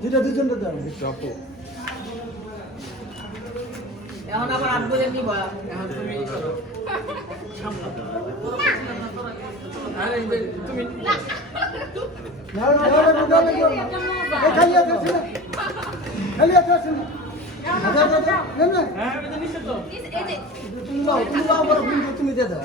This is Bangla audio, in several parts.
দুইটা দুজনটা দাও চাপো এখন আবার আটবো নিব এখন তুমি করো আরে তুমি না খালি আছে খালি আছে না হ্যাঁ আমি তো নিশ্চিত তো তুমি দিয়ে দাও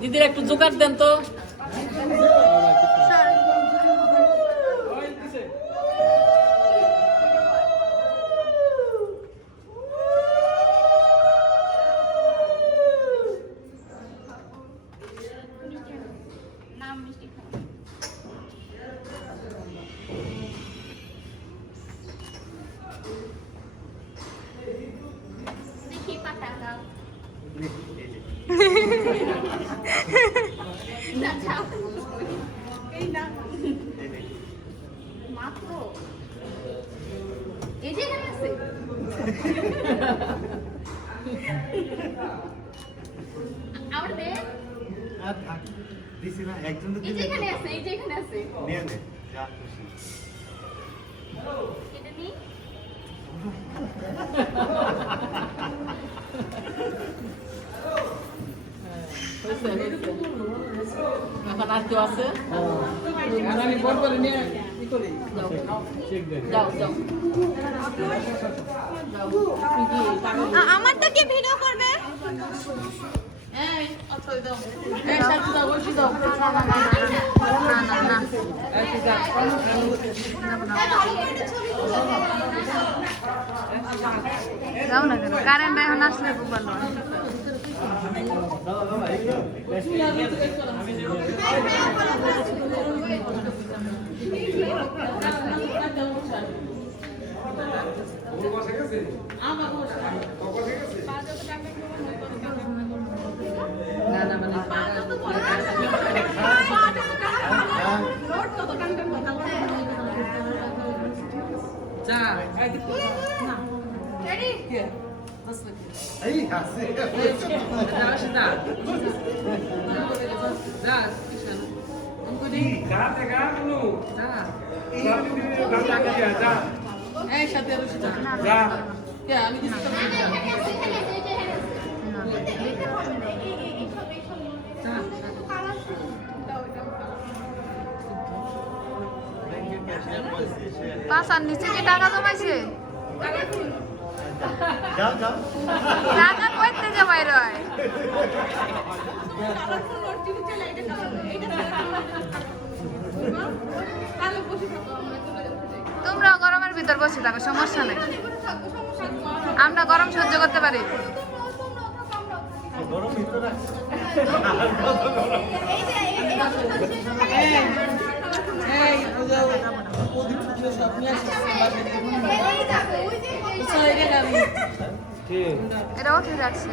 দিদির একটু জোগাড় দেন তো একজন তো দিলে এখানে আছে এই যে এখানে আছে নিয়ে নে যা খুশি এটা নি এখন আর কেউ আছে আমি ফোন করে নিয়ে কি করি চেক দেন যাও যাও আমারটা কি ভিডিও করবে এই অথই দাও এই সাথে দাও বসি দাও না এই যা যাও না কেন কারেন্ট এখন আসলে খুব ভালো না না মানে যা রেডি এই আছে পাশার নিচে কি টাকা জমাইছে যাও যাও টাকা কই থেকে বাইরে হয় তোমরা গরমের ভিতর বসে থাকো সমস্যা নেই আমরা গরম সহ্য করতে পারি গরম ভিতরে এটাও ঠিক আছে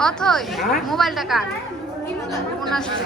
অথই মোবাইলটা কাট ফোন আসছে